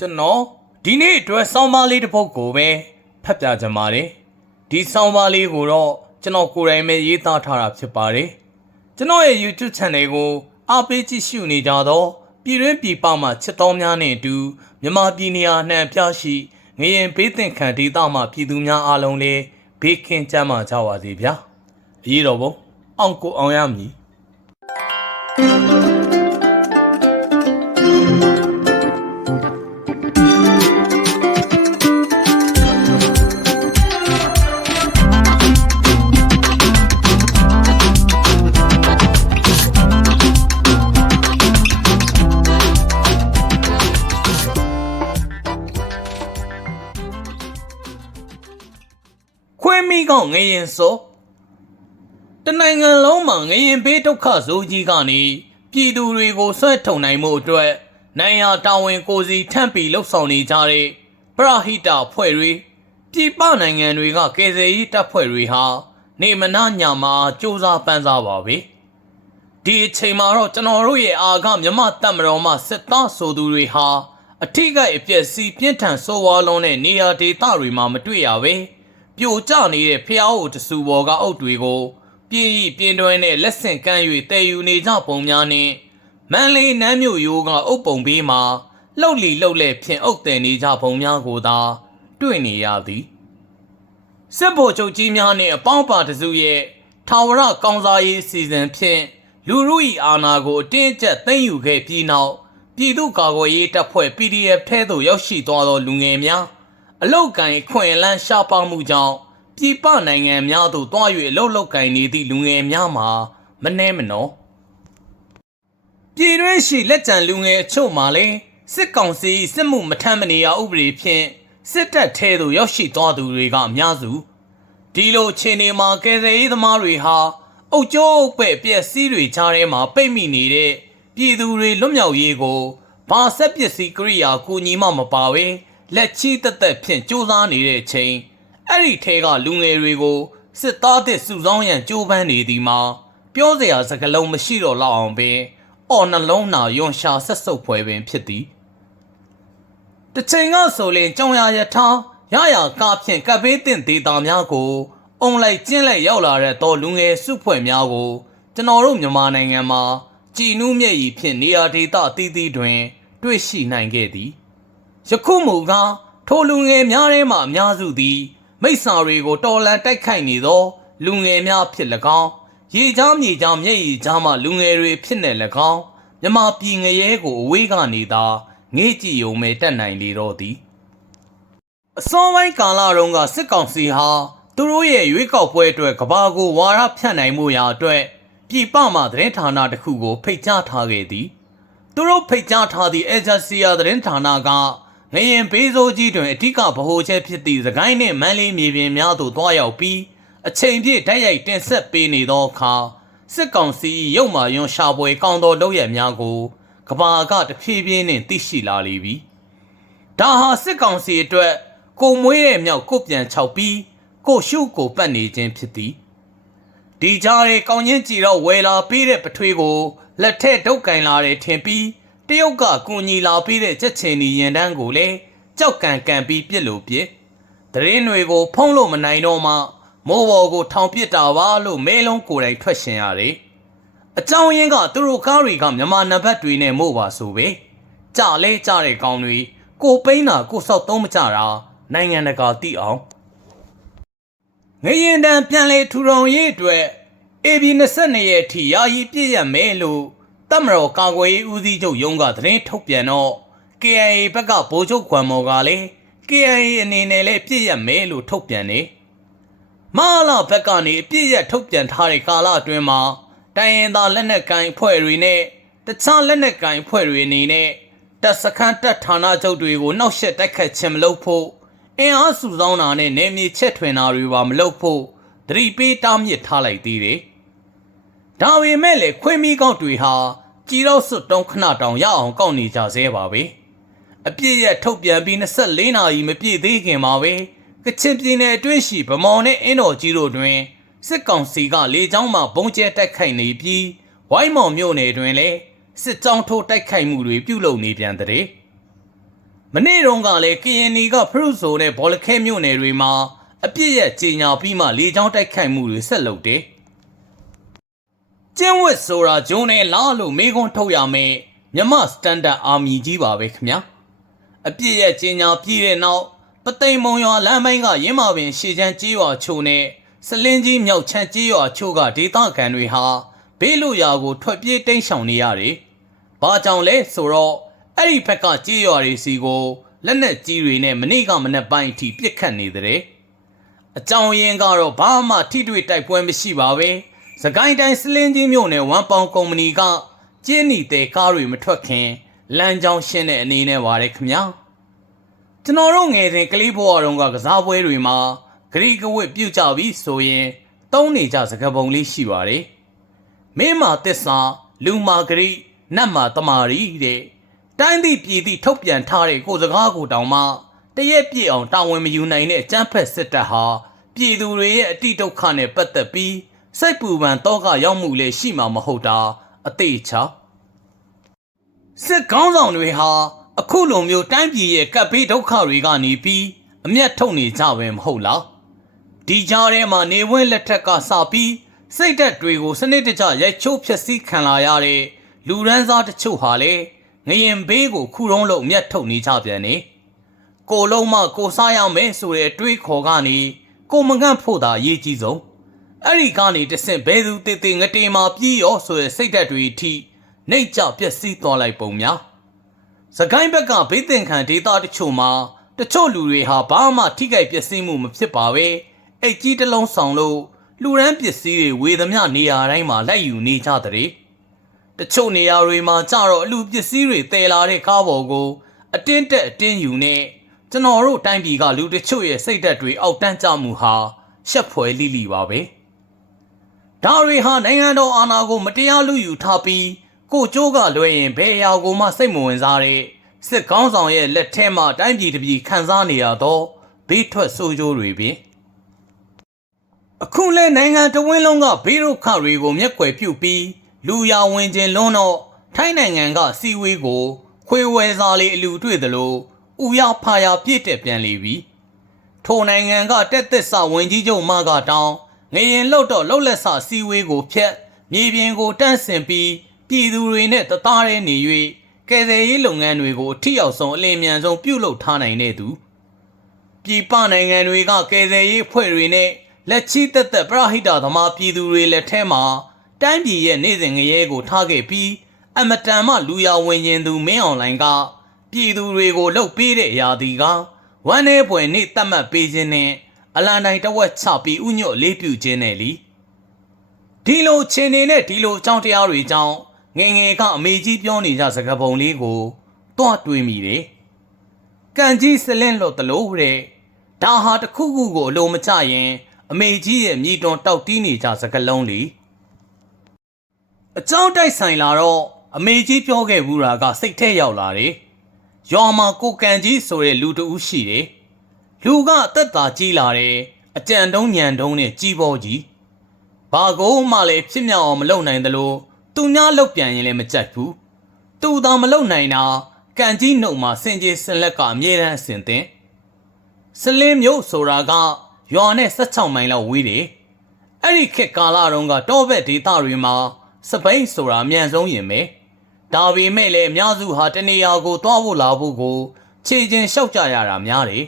ကျွန်တော်ဒီနေ့အတွက်ဆောင်းပါးလေးတစ်ပုဒ်ကိုပဲဖတ်ပြကြပါမယ်ဒီဆောင်းပါးလေးကိုတော့ကျွန်တော်ကိုယ်တိုင်ပဲရေးသားထားတာဖြစ်ပါတယ်ကျွန်တော်ရဲ့ YouTube Channel ကိုအားပေးကြည့်ရှုနေကြတော့ပြည်တွင်းပြည်ပမှချစ်တော်များနဲ့အတူမြန်မာပြည်နေရာနှံ့ပြရှိငရင်ဘေးသင့်ခံဒေသမှပြည်သူများအားလုံးလည်းဘေးကင်းကြမ်းမာကြပါစေဗျာအရေးတော်ပုံအောင်ကိုအောင်ရမည် ကောင်ငရင်စောတနိုင်ငံလုံးမှာငရင်ဘေးဒုက္ခဆိုးကြီးကနေပြည်သူတွေကိုဆွဲထုံနိုင်မှုအတွက်နိုင်ရာတာဝန်ကိုစီထန့်ပြီးလှုပ်ဆောင်နေကြတဲ့ပရဟိတဖွဲ့တွေပြည်ပနိုင်ငံတွေကကယ်ဆယ်ရေးတပ်ဖွဲ့တွေဟာနေမနာညာမှာစူးစမ်းပန်းစားပါပဲဒီအချိန်မှာတော့ကျွန်တော်တို့ရဲ့အာကမြမတပ်မတော်မှစစ်သားဆိုသူတွေဟာအထိကိအပျက်စီးပြင်းထန်ဆိုးဝါးလုံးတဲ့နေရာဒေသတွေမှာမတွေ့ရပဲ ပြိုကျနေတဲ့ဖျားအိုတဆူဘော်ကအုပ်တွေကိုပြင်းဤပြင်းတွဲနဲ့လက်ဆင့်ကမ်း၍တည်ယူနေကြပုံများနှင့်မန်လေးနမ်းမြို့ရိုးကအုပ်ပုံဘေးမှာလှုပ်လီလှုပ်လဲဖြင့်အုပ်တယ်နေကြပုံများကိုသာတွေ့နေရသည်စစ်ဗိုလ်ချုပ်ကြီးများနှင့်အပေါင်းပါတစုရဲ့ထာဝရကောင်းစားရေးစီစဉ်ဖြင့်လူရု၏အာဏာကိုအတင်းအကျပ်သိမ်းယူခဲ့ပြီးနောက်ပြည်သူ့ကာကွယ်ရေးတပ်ဖွဲ့ PDF ထဲသို့ရောက်ရှိသွားသောလူငယ်များ အလုတ်ကန်ခွင့်လန်းရှားပါမှုကြောင့်ပြည်ပနိုင်ငံများသို့တွား၍အလုတ်လုတ်ကန်နေသည့်လူငယ်များမှာမနှဲမနော်ပြည်တွင်းရှိလက်ကျန်လူငယ်အချို့မှလည်းစစ်ကောင်စီ၏စစ်မှုမထမ်းမနေရဥပဒေဖြင့်စစ်တပ်ထဲသို့ရောက်ရှိသွားသူတွေကအများစုဒီလိုခြေနေမှာကယ်ဆယ်ရေးသမားတွေဟာအုတ်ကျိုးအုပ်ပဲ့ပြက်စီးတွေကြားထဲမှာပိတ်မိနေတဲ့ပြည်သူတွေလွတ်မြောက်ရေးကိုဘာဆက်ပစ္စည်းကိရိယာကူညီမှမပါဘဲ လက်ချီတက်တက်ဖြင့်စူးစမ်းနေတဲ့အချိန်အဲ့ဒီထဲကလူငယ်တွေကိုစစ်သားတဲ့စုဆောင်းရန်ကြိုးပမ်းနေသည်မှာပြောစရာစကားလုံးမရှိတော့လောက်အောင်ပင်အော်နှလုံးနာယွန်ရှာဆက်စုပ်ဖွယ်ပင်ဖြစ်သည်တစ်ချိန်ကဆိုရင်ကြောင်ရရထားရရကားဖြင့်ကပ်ဘေးတင်ဒေတာများကိုအုံလိုက်ကျင်းလိုက်ရောက်လာတဲ့တော်လူငယ်စုဖွဲ့များကိုကျွန်တော်တို့မြန်မာနိုင်ငံမှာကြည်နူးမျက်ရည်ဖြင့်နေရာဒေသအသီးသီးတွင် တွေ့ရှိနိုင်ခဲ့သည် ယခုမူကားထိုလူငယ်များထဲမှအများစုသည် မိစ္ဆာတွေကိုတော်လန်တိုက်ခိုက်နေသော လူငယ်များဖြစ်၎င်းရေချားမြေချားမျက်ရည်ချားမှလူငယ်တွေဖြစ်နေ၎င်းမြမပြည်ငရဲကိုအဝေးကနေသာငေးကြည့်ုံပဲတက်နိုင်လေတော့သည်အစောပိုင်းကာလတုန်းကစစ်ကောင်စီဟာသူတို့ရဲ့ရွေးကောက်ပွဲအတွက်ကဘာကိုဝါရဖြန့်နိုင်မှုရာအတွက်ပြည်ပမှသတင်းဌာနတစ်ခုကို ဖိတ်ကြားထားခဲ့သည်သူတို့ဖိတ်ကြားထားသည့်အေဂျင်စီယာသတင်းဌာနက ငရင်ဘေးစိုးကြီးတွင်အဓိကဗဟိုချက်ဖြစ်သည့်သခိုင်းနှင့်မန်းလေးမြေပြင်များသို့တွားရောက်ပြီးအချိန်ပြည့်တိုက်ရိုက်တင်ဆက်ပေးနေသောအခါစစ်ကောင်စီ၏ရုပ်မာယွန်ရှာပွဲကောင်းသောလုပ်ရများကိုကဘာကတဖြည်းဖြည်းနှင့်သိရှိလာလေပြီဒါဟာစစ်ကောင်စီအတွက်ကိုမွေးတဲ့မြောက်ကိုပြန်ချောက်ပြီးကိုရှုကိုပတ်နေခြင်းဖြစ်သည်ဒီကြားရဲ့ကောင်းချင်းကြည်တော့ဝယ်လာပေးတဲ့ပထွေးကိုလက်ထက်ဒုတ်ကင်လာတယ်ထင်ပြီး တရုတ်ကကူညီလာပေးတဲ့ချက်ချင်းဒီရင်တန်းကိုလည်းကြောက်ကန်ကန်ပြီးပြစ်လို့ပြစ်တရင်တွေကိုဖုံးလို့မနိုင်တော့မှမိုးဘော်ကိုထောင်ပစ်တာပါလို့မဲလုံးကိုယ်တိုင်ထွက်ရှင်ရတယ်အကြောင်းရင်းကသူတို့ကားတွေကမြန်မာနံပါတ်တွေနဲ့မို့ပါဆိုပဲကြလဲကြတဲ့ကောင်းတွေကိုပိန်းတာကိုစောက်သုံးမကြတာနိုင်ငံတကာသိအောင်ငရင်တန်ပြန်လေထူထောင်ရေးအတွက် AB 22ရက်အထိယာယီပြည့်ရမယ်လို့ တမတော်ကာကွယ်ရေးဦးစီးချုပ်ရုံးကသတင်းထုတ်ပြန်တော့ KIA ဘက်ကဗိုလ်ချုပ်ခွန်မော်ကလည်း KIA အနေနဲ့လည်းပြည့်ရမယ်လို့ထုတ်ပြန်နေမဟာလာဘက်ကနေအပြည့်ရထုတ်ပြန်ထားတဲ့ကာလအတွင်းမှာတိုင်းရင်သားလက်နက်ကိုင်ဖွဲ့တွေနဲ့တခြားလက်နက်ကိုင်ဖွဲ့တွေအနေနဲ့တပ်စခန်းတပ်ဌာနချုပ်တွေကိုနှောက်ယှက်တိုက်ခတ်ခြင်းမလုပ်ဖို့အင်အားစုဆောင်းတာနဲ့နေမြေချက်ထွင်တာတွေပါမလုပ်ဖို့သတိပေးတားမြစ်ထားလိုက်သေးတယ်။ ဒါပေမဲ့လေခွေးမီကောက်တွေဟာကြီးတော့စွတ်တုံးခဏတောင်ရအောင်ကောက်နေကြသေးပါပဲ။အပြည့်ရထုတ်ပြန်ပြီး24နာရီမပြည့်သေးခင်မှာပဲကချင်ပြည်နယ်အတွင်းရှိဗမော်နဲ့အင်းတော်ကြီးတို့တွင်စစ်ကောင်စီကလေကြောင်းမှဘုံကျဲတိုက်ခိုက်နေပြီးဝိုင်းမော်မြို့နယ်တွင်လည်းစစ်ကြောင်းထိုးတိုက်ခိုက်မှုတွေပြုလုပ်နေပြန်တဲ့။မနေ့တုန်းကလည်းကရင်နီကဖရုဆိုနဲ့ဘောလခဲမြို့နယ်တွေမှာအပြစ်ရဲ့ကြီးညာပြီးမှလေကြောင်းတိုက်ခိုက်မှုတွေဆက်လုပ်တယ် ကျင်းဝတ်ဆိုတာဂျုံနဲ့လားလို့မေခွန်းထုတ်ရမယ်မြမစတန်ဒတ်အာမီကြီးပါပဲခင်ဗျာအပြစ်ရဲ့ကြီးညာပြီးတဲ့နောက်ပသိမ်မုံရွာလမ်းပိုင်းကရင်းမာပင်ရှေချမ်းကြီးရွာချိုနဲ့စလင်းကြီးမြောက်ချမ်းကြီးရွာချိုကဒေသခံတွေဟာဘေးလူရာကိုထွက်ပြေးတိမ်းရှောင်နေရတယ်။ဘာကြောင့်လဲဆိုတော့အဲ့ဒီဘက်ကကြီးရွာတွေစီကိုလက်နက်ကြီးတွေနဲ့မနေ့ကမနေ့ပိုင်းအထိပစ်ခတ်နေတဲ့အကြောင်းရင်းကတော့ဘာမှထိတွေ့တိုက်ပွဲမရှိပါပဲ။ စကိုင်းတိုင်းစလင်းကြီးမြို့နယ်ဝမ်ပေါင်ကုမ္ပဏီကကျင်းနီတဲ့ကားတွေမထွက်ခင်လမ်းကြောင်းရှင်းတဲ့အနေနဲ့ပါတယ်ခင်ဗျာ။ကျွန်တော်တို့ငယ်စဉ်ကလေးဘဝတုန်းကကစားပွဲတွေမှာဂရိကဝတ်ပြုတ်ကြပြီဆိုရင်တုံးနေကြစကားပုံလေးရှိပါတယ်။မင်းမာတစ္ဆာလူမာဂရိနတ်မာတမာရီတဲ့တိုင်းသည့်ပြည်သည့်ထုတ်ပြန်ထားတဲ့ကိုယ်စကားကိုတောင်မှတရက်ပြည့်အောင်တာဝန်မယူနိုင်တဲ့အကြမ်းဖက်စစ်တပ်ဟာပြည်သူတွေရဲ့အတိဒုက္ခနဲ့ပတ်သက်ပြီး စိတ်ပူပန်တော့ကရောက်မှုလည်းရှိမှာမဟုတ်တာအသေးချာစစ်ကောင်းဆောင်တွေဟာအခုလိုမျိုးတိုင်းပြည်ရဲ့ကပ်ဘေးဒုက္ခတွေကနေပြီးအမျက်ထုတ်နေကြပဲမဟုတ်လားဒီကြားထဲမှာနေဝင်းလက်ထက်ကစပြီးစိတ်သက်တွေကိုစနစ်တကျရိုက်ချိုးဖျက်ဆီးခံလာရတဲ့လူရန်စားတချို့ဟာလည်းငရင်ဘေးကိုခုတုံးလုံးမျက်ထုတ်နေကြပြန်နေကိုလုံးမကိုစားရမယ်ဆိုတဲ့အတွေးခေါ်ကနေကိုမငန့်ဖို့သာအရေးကြီးဆုံး အဲ့ဒီကနေတဆင့်ဘဲသူတေတေငတေမာပြီးရောဆိုတဲ့စိတ်သက်တွေအထိနှိတ်ကြပျက်စီးသွားလိုက်ပုံများစကိုင်းဘက်ကဘေးသင်ခံဒေသတချို့မှာတချို့လူတွေဟာဘာမှထိခိုက်ပျက်စီးမှုမဖြစ်ပါပဲအိတ်ကြီးတစ်လုံးဆောင်လို့လူရန်ပစ္စည်းတွေဝေသမျှနေရာတိုင်းမှာလိုက်ယူနေကြတဲ့တချို့နေရာတွေမှာကြတော့အလူပစ္စည်းတွေတည်လာတဲ့ကားပေါ်ကို အတင်းတက်အတင်းယူနေကျွန်တော်တို့တိုင်းပြည်ကလူတချို့ရဲ့စိတ်ဓာတ်တွေအောက်တန်းကြမှုဟာရှက်ဖွယ်လိလိပါပဲ ဒါတွေဟာနိုင်ငံတော်အာဏာကိုမတရားလူယူထားပြီးကိုကျိုးကလွဲရင်ဘယ်အရာကိုမှစိတ်မဝင်စားတဲ့စစ်ကောင်းဆောင်ရဲ့လက်ထဲမှာတိုင်းပြည်တစ်ပြည်ခံစားနေရတော့ဘေးထွက်ဆိုးကျိုးတွေပင်အခုလဲနိုင်ငံတော်ဝင်းလုံးကဘေးဒုက္ခတွေကိုမျက်ကွယ်ပြုပြီးလူရဝင်ခြင်းလွန်းတော့ထိုင်းနိုင်ငံကစီဝေးကိုခွေဝဲစားလေးအလူတွေ့သလိုဥရဖာယာပြည့်တက်ပြန်လေပြီထိုနိုင်ငံကတက်သက်ဆဝင်ကြီးချုပ်မကတောင်း ငရင်လှုပ်တော့လှုပ်လက်ဆစီဝေးကိုဖျက်မြေပြင်ကိုတန့်စင်ပြီးပြည်သူတွေနဲ့တသားတည်းနေ၍ကယ်ဆယ်ရေးလုပ်ငန်းတွေကိုအထီရောက်ဆုံးအလင်းမြန်ဆုံးပြုလုပ်ထားနိုင်တဲ့သူပြည်ပနိုင်ငံတွေကကယ်ဆယ်ရေးဖွဲ့တွေနဲ့လက်ချီတက်တက်ပရဟိတသမားပြည်သူတွေလက်ထဲမှာတိုင်းပြည်ရဲ့နေစဉ်ငရဲကိုထားခဲ့ပြီးအမတန်မှလူရဝင်ရင်သူမင်းအွန်လိုင်းကပြည်သူတွေကိုလှုပ်ပေးတဲ့အရာဒီကဝမ်းနေပွင့်နေတတ်မှတ်ပေးခြင်းနဲ့ အလန်တိုင်းတဝက်ချပြီးဥညွတ်လေးပြုခြင်းနဲ့လीဒီလိုချင်းနေနဲ့ဒီလိုအကြောင်းတရားတွေကြောင့်ငယ်ငယ်ကအမေကြီးပြောနေကြစကားပုံလေးကိုတွားတွေးမိတယ်။ကန်ကြီးစလင်းလို့တလို့တဲ့ဒါဟာတခုခုကိုအလိုမချရင် အမေကြီးရဲ့မြေတွန်တောက်တီးနေကြစကားလုံးလေးအကြောင်းတိုက်ဆိုင်လာတော့အမေကြီးပြောခဲ့ဘူးတာကစိတ်ထဲရောက်လာတယ်။ရွာမှာကိုကန်ကြီးဆိုတဲ့လူတဦးရှိတယ်။ လူကအသက်သာကြီးလာတယ်အကြံတုံးညံတုံးနဲ့ကြီးပေါ်ကြီး။ဘာကိုမှလည်းဖြစ်မြောက်အောင်မလုပ်နိုင်သလိုသူများလောက်ပြန်ရင်လည်းမကြိုက်ဘူး။သူသာမလုပ်နိုင်တာကန်ကြီးနှုတ်မှာစင်ကြေစင်လက်ကအမြဲတမ်းအစင်သင်။စလင်းမျိုးဆိုတာကရွာနဲ့16မိုင်လောက်ဝေးတယ်။အဲ့ဒီခေတ်ကာလတုန်းကတောဘက်ဒေသတွေမှာစပိန်ဆိုတာအမြန်ဆုံးရင်ပဲဒါပေမဲ့လည်းအများစုဟာတနေရာကိုသွားဖို့လာဖို့ကိုခြေချင်းလျှောက်ကြရတာများတယ်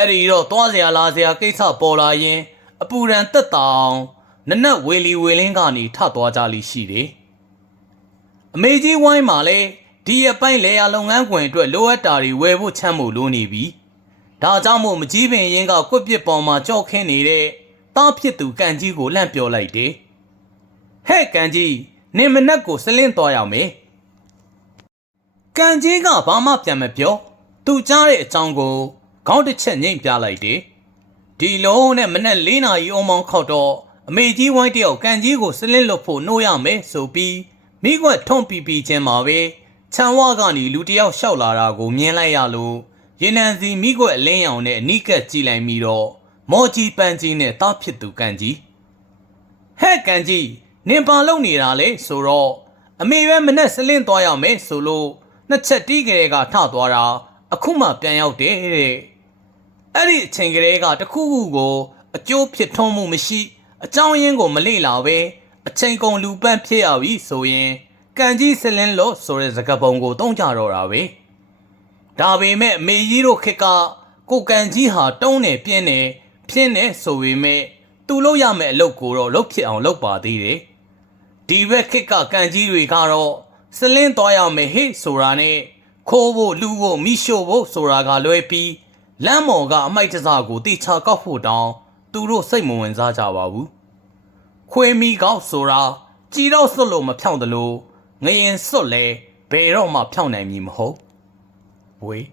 အဲ့ဒီတော့သွားစရာလာစရာကိစ္စပေါ်လာရင် အပူရန်တက်တောင်နနက်ဝေလီဝေလင်းကနေထသွားကြလိရှိတယ်အမေကြီးဝိုင်းမှာလည်းဒီအပိုင်းလေယာလုပ်ငန်းခွင်အတွက်လိုအပ်တာတွေဝယ်ဖို့ချမ်းဖို့လိုနေပြီဒါကြောင့်မို့မကြီးပင်ရင်ကကွက်ပစ်ပေါ်မှာကြောက်ခင်းနေတဲ့တားဖြစ်သူကန်ကြီးကိုလှန့်ပြောလိုက်တယ်ဟဲ့ကန်ကြီးနင်မနက်ကိုစလင်းသွားရအောင်မေကန်ကြီးကဘာမှပြန်မပြောသူကြားတဲ့အကြောင်းကို ခေါင်းတစ်ချက်ညှိပြလိုက်တယ်ဒီလုံးနဲ့မနက်၄နာရီအုံမောင်းခောက်တော့အမေကြီးဝိုင်းတယောက်ကန်ကြီးကိုစလင်းလွတ်ဖို့နှိုးရမယ်ဆိုပြီးမိကွက်ထုံပီပီချင်းမှာပဲခြံဝကနေလူတယောက်လျှောက်လာတာကိုမြင်လိုက်ရလို့ရင်နံစီမိကွက်အလင်းရောင်နဲ့အနိကက်ကြည့်လိုက်ပြီးတော့မော်ကြီးပန်းကြီးနဲ့တားဖြစ်သူကန်ကြီးဟဲ့ကန်ကြီးနင်ပါလုံနေတာလေဆိုတော့အမေပဲမနဲ့စလင်းသွားရမယ်ဆိုလို့နှစ်ချက်တီးကလေးကထသွားတာအခုမှပြန်ရောက်တယ်တဲ့ အဲ့ဒီအချိန်ကလေးကတခုခုကိုအကျိုးဖြစ်ထွန်းမှုမရှိအကြောင်းရင်းကိုမလေ့လာပဲအချိန်ကုန်လူပန့်ဖြစ်ရပြီဆိုရင်ကံကြီးစလင်းလို့ဆိုတဲ့စကားပုံကိုသုံးကြတော့တာပဲဒါပေမဲ့အမေကြီးတို့ခေတ်ကကိုကံကြီးဟာတုံးနေပြင်းနေဖြစ်နေဆိုပေမဲ့သူလို့ရမယ့်အလုပ်ကိုတော့လုပ်ဖြစ်အောင်လုပ်ပါသေးတယ်ဒီဘက်ခက်ကကန်ကြီးတွေကတော့စလင်းသွားရမယ်ဟေ့ဆိုတာနဲ့ခိုးဖို့လူဖို့မိရှို့ဖို့ဆိုတာကလွဲပြီး လမ်းမော်ကအမိုက်တစားကိုတေချာကောက်ဖို့တောင်းသူတို့စိတ်မဝင်စားကြပါဘူးခွေးမီကောက်ဆိုတာကြည်တော့စွတ်လို့မဖြောင်းတယ်လို့ငရင်စွတ်လဲဘယ်တော့မှဖြောင်းနိုင်မည်မဟုတ်ဝေး